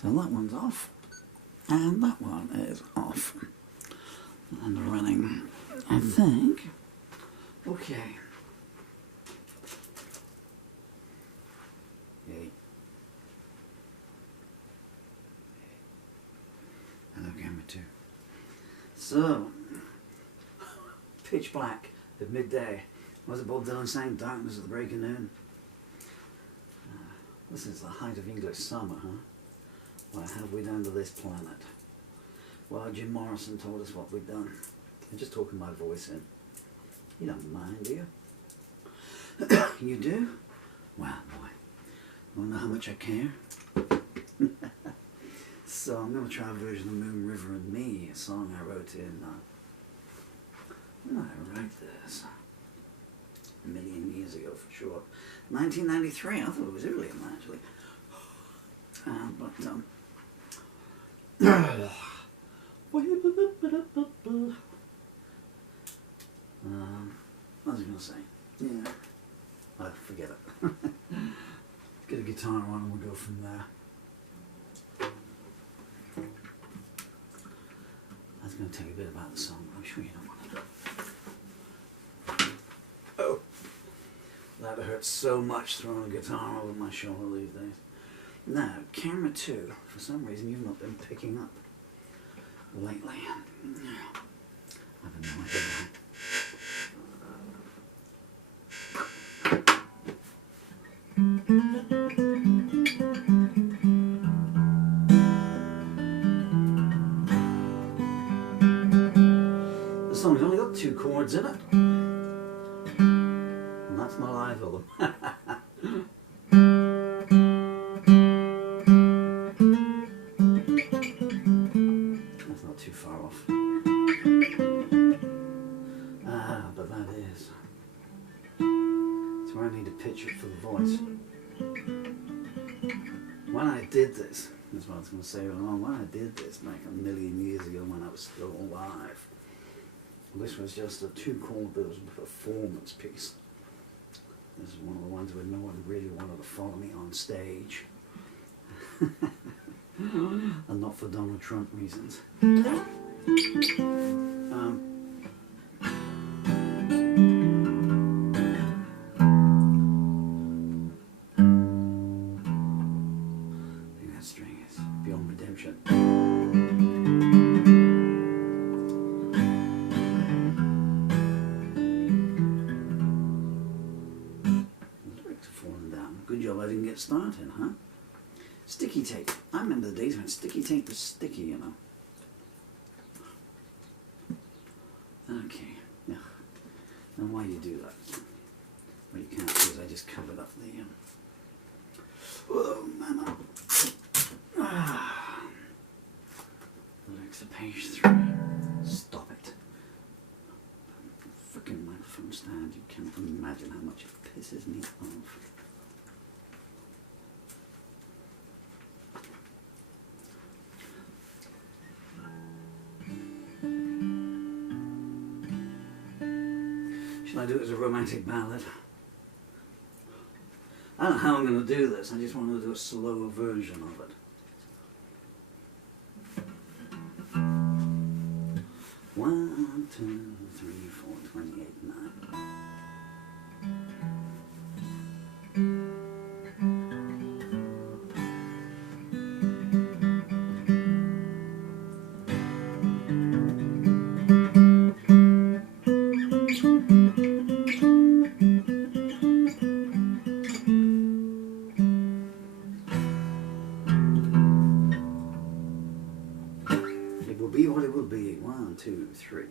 So that one's off, and that one is off. And running, I think. Okay. Yay. Hello, camera 2. So, pitch black at midday. Was it Bob Dylan saying darkness at the break of noon? This is the height of English summer, huh? What have we done to this planet? Well, Jim Morrison told us what we'd done. I'm just talking my voice in. You don't mind, do you? You do? Well, boy. You want to know how much I care? So I'm going to try a version of Moon River and Me, a song I wrote in... when did I write this? A million years ago, for sure. 1993. I thought it was earlier than that, actually. What was I going to say? Yeah. Oh, forget it. Get a guitar on and we'll go from there. I was going to tell you a bit about the song, but I'm sure you don't want to know. Oh! That hurts so much throwing a guitar over my shoulder these days. Now, camera 2, for some reason you've not been picking up lately. I have no idea why. The song's only got 2 chords in it. And that's my live album. That's not too far off. But that is. It's where I need to pitch it for the voice. When I did this, that's what I was going to say earlier on, when I did this back a million years ago when I was still alive, this was just a 2-chord performance piece. This is one of the ones where no one really wanted to follow me on stage. And not for Donald Trump reasons. String is Beyond Redemption. The lyrics are falling down. Good job I didn't get started, huh? Sticky tape. I remember the days when sticky tape was sticky, you know. Okay. Yeah. Now why you do that? What you can't see is I just covered up the oh man. Lyrics to page 3. Stop it. Frickin' microphone stand. You can't imagine how much it pisses me off. Shall I do it as a romantic ballad? I don't know how I'm going to do this. I just want to do a slower version of it. 1, 2, 3, 4, 28, 9. It will be what it will be. 1, 2, 3.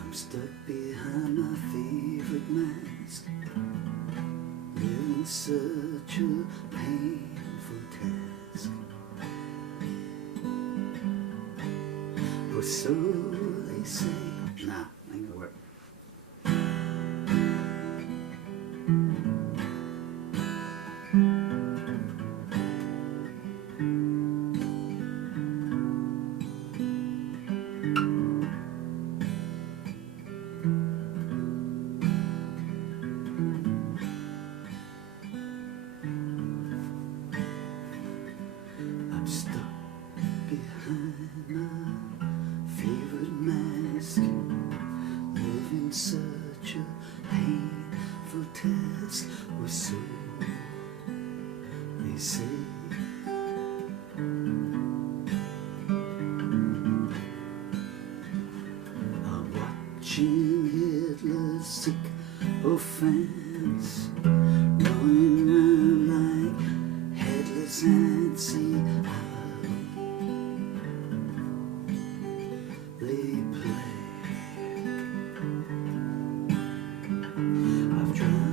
I'm stuck behind my favorite mask, living such a painful task. Or so they say. Nah, ain't gonna work. been such a painful task, or so they say. I'm watching Hitler's sick offense running around like headless and see how they play. I've drowned.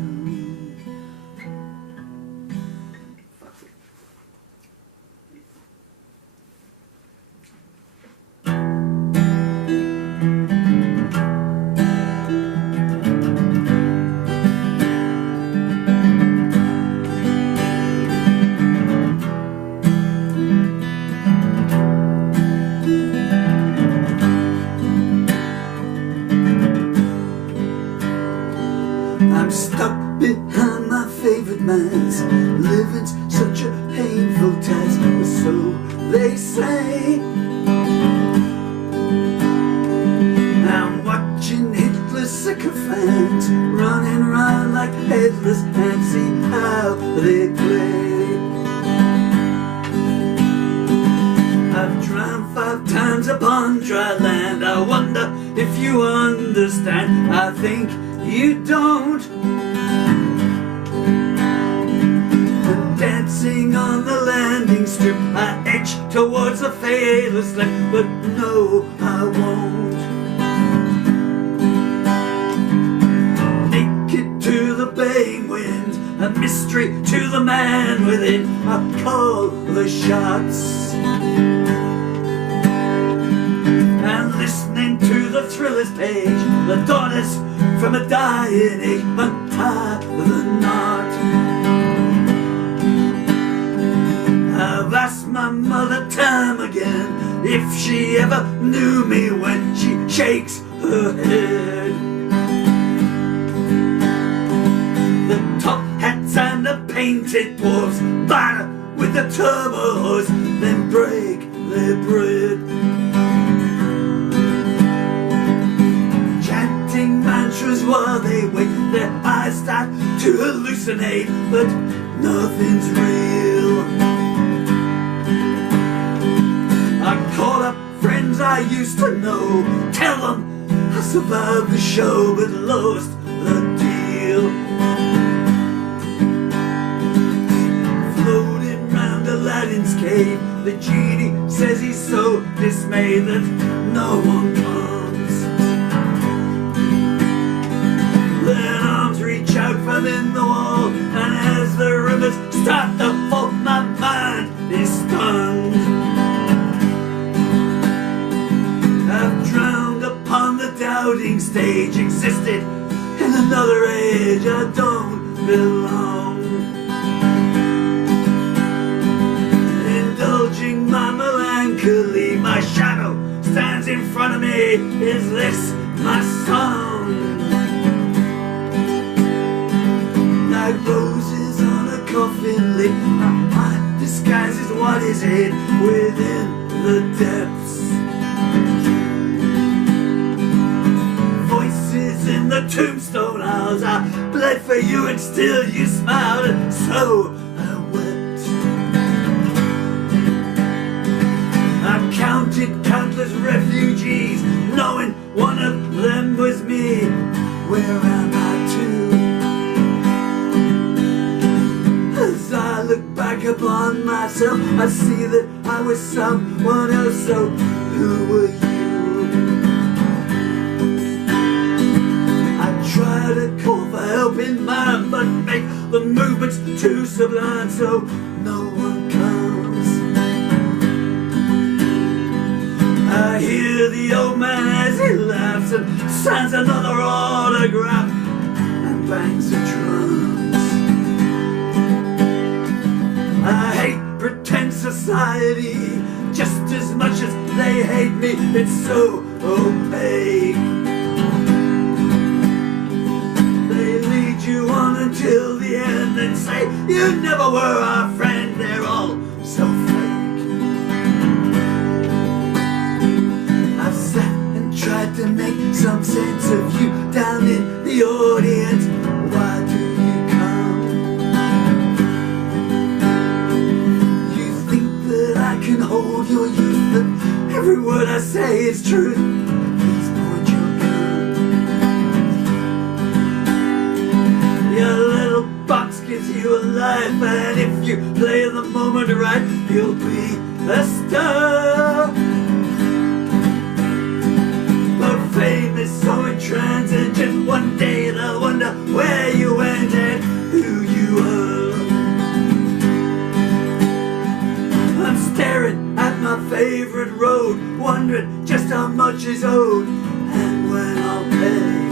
I'm stuck behind my favorite man's living's such a painful task, or so they say. I'm watching Hitler's sycophants running around like headless and see how they play. I've drowned 5 times upon dry land. I wonder if you understand. I think you don't. And dancing on the landing strip, I edge towards the fadeless left, but no, I won't. Naked to the baying wind, a mystery to the man within. I call the shots, and listening to the thriller's page, the daughters from a dying age untie the knot. I've asked my mother time again if she ever knew me when she shakes her head. The top hats and the painted dwarfs batter with the turbo hose, then break their bread. Mantras while they wait, their eyes start to hallucinate, but nothing's real. I call up friends I used to know, tell them I survived the show but lost the deal. Floating round Aladdin's cave, the genie says he's so dismayed that no one comes. Then arms reach out from in the wall, and as the rivers start to fall, my mind is stunned. I've drowned upon the doubting stage, existed in another age. I don't belong. Indulging my melancholy, my shadow stands in front of me. Is this my song? Like roses on a coffin lid, my mind disguises what is hid within the depths. Voices in the tombstone house, I bled for you and still you smiled, and so I wept. I counted countless refugees, knowing one of them was me. Where am I to? As I look back upon myself, I see that I was someone else. So who were you? I try to call for help in mind, but make the movements too sublime, so no one comes. I hear the old man as he laughs and signs another autograph and bangs the drums. I hate pretend society just as much as they hate me. It's so opaque. They lead you on until the end and say you never were our friend. They're all so fake. I've sat and tried to make some sense of of you down in the audience, why do you come? You think that I can hold your youth, that every word I say is truth. Please point your gun. Your little box gives you a life, and if you play the moment right, you'll be a star. But fame is so intransigent, one day they'll wonder where you went and who you are. I'm staring at my favorite road, wondering just how much is owed and when I'll pay.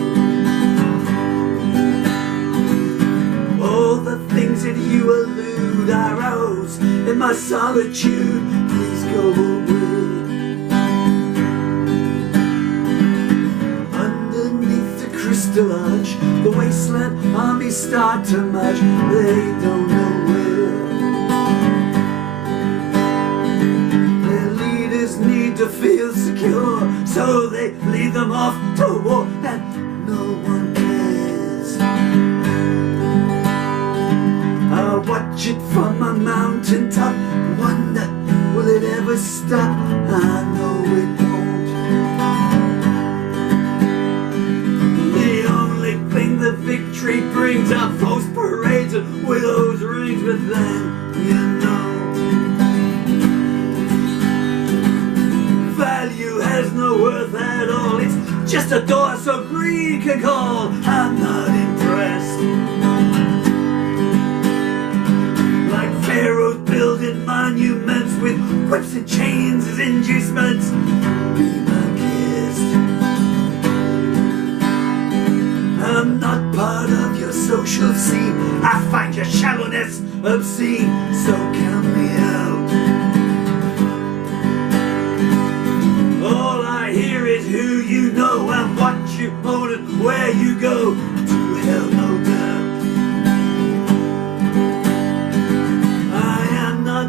All the things that you elude are rose in my solitude. Please go away. Underneath the crystal arch, the wasteland armies start to march. They don't know where. Their leaders need to feel secure, so they lead them off to war, and no one cares. I watch it from a mountaintop, wonder, will it ever stop? I know it won't. The only thing that victory brings are false parades and widow's rings, but then, you know, value has no worth at all. It's just a door so greed can call. I'm not impressed. Pharaohs building monuments with whips and chains as inducements. Be my guest. I'm not part of your social scene. I find your shallowness obscene, so count me out. All I hear is who you know and what you own and where you go. To hell, no doubt.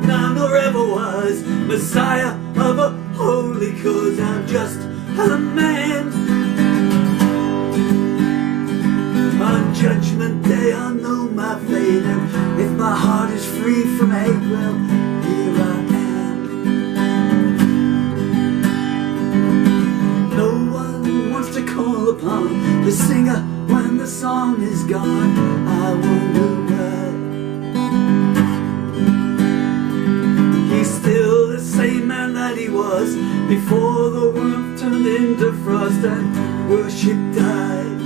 Now nor ever was Messiah of a holy cause. I'm just a man. On Judgment Day I'll know my fate, and if my heart is free from hate, well, here I am. No one wants to call upon the singer when the song is gone. I wonder why. Still the same man that he was before the warmth turned into frost and worship died.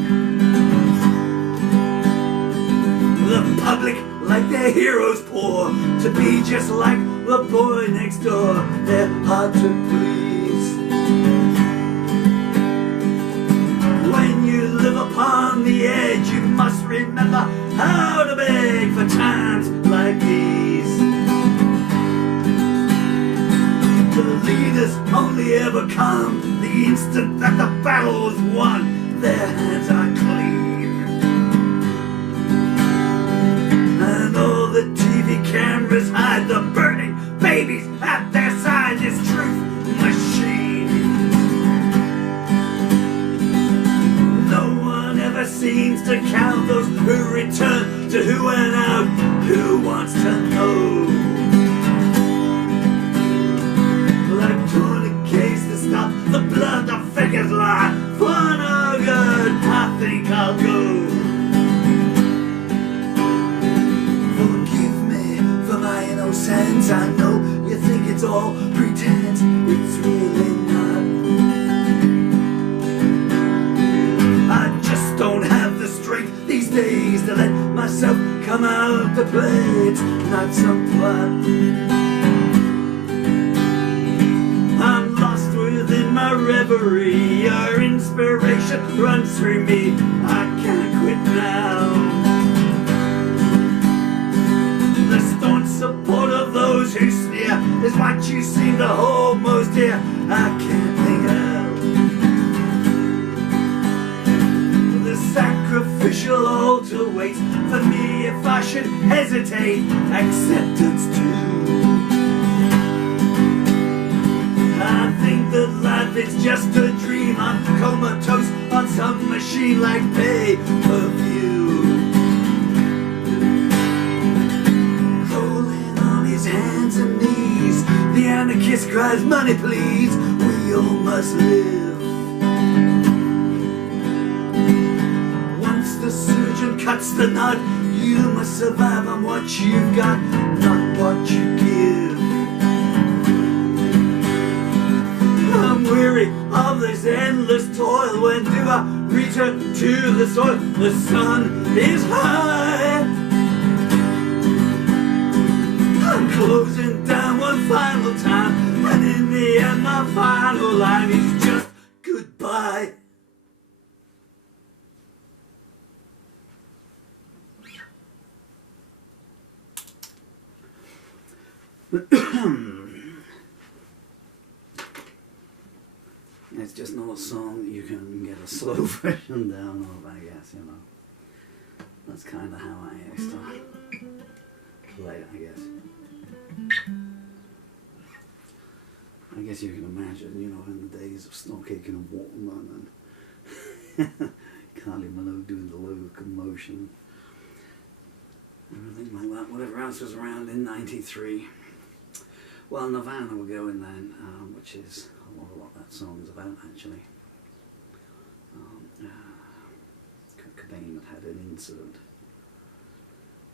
The public, like their heroes, poor to be just like the boy next door. They're hard to please. When you live upon the edge, you must remember how to beg for times like these. The leaders only ever come the instant that the battle is won. Their hands are clean, and all the TV cameras hide the burning babies at their side. This truth machine. No one ever seems to count those who return to who went out. Who wants to know? Tourniquets to stop the blood, the figures lie. For no good, I think I'll go. Forgive me for my innocence. I know you think it's all pretense. It's really not. I just don't have the strength these days to let myself come out to play. It's not some plot. I'm lost within my reverie. Your inspiration runs through me. I can't quit now. The staunch support of those who sneer is what you seem to hold most dear. I can't think how. The sacrificial altar waits for me if I should hesitate. Acceptance too. I think that life is just a dream. I'm comatose on some machine like pay-per-view. Crawling on his hands and knees, the anarchist cries, money please, we all must live. Once the surgeon cuts the nut, you must survive on what you've got, not what you give. I'm weary of this endless toil. When do I return to the soil? The sun is high. I'm closing down one final time, and in the end my final line is just goodbye. It's just not a song that you can get a slow version down of, I guess, you know. That's kind of how I used to play it, I guess. I guess you can imagine, you know, in the days of Stock Aitken and Waterman and Kylie Minogue doing the locomotion, everything like that, whatever else was around in '93. Well, Nirvana will go in then, which is a lot of what that song's about, actually. Kurt Cobain had an incident.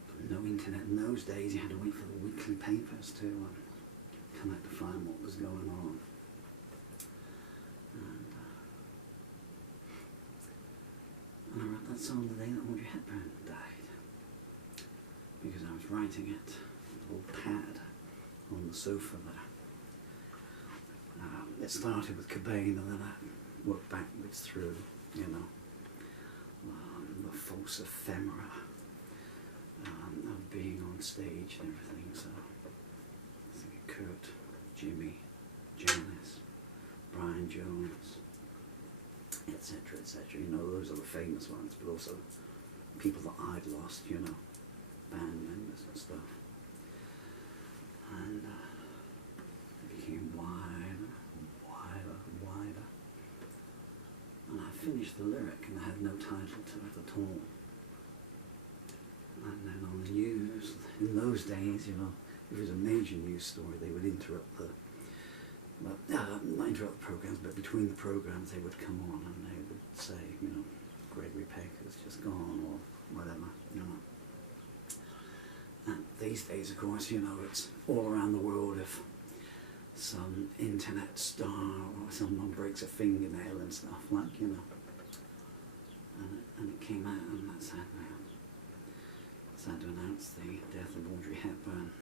But no internet in those days, you had to wait for the weekly papers to come out to find what was going on. And I wrote that song the day that Audrey Hepburn died, because I was writing it with a little pad on the sofa there. It started with Cobain, and then I worked backwards through, you know, the false ephemera of being on stage and everything. So I think Kurt, Jimmy, Janis, Brian Jones, etc., etc. You know, those are the famous ones, but also people that I'd lost, you know, band members and stuff. And it became wider, wider, wider. And I finished the lyric and I had no title to it at all. And then on the news, in those days, you know, if it was a major news story, they would interrupt the, well, not interrupt the programs, but between the programs they would come on and they would say, you know, Gregory Peck has just gone or whatever, you know. And these days, of course, you know, it's all around the world if some internet star or someone breaks a fingernail and stuff, like, you know. And it came out, and that's sad, man. Sad to announce the death of Audrey Hepburn.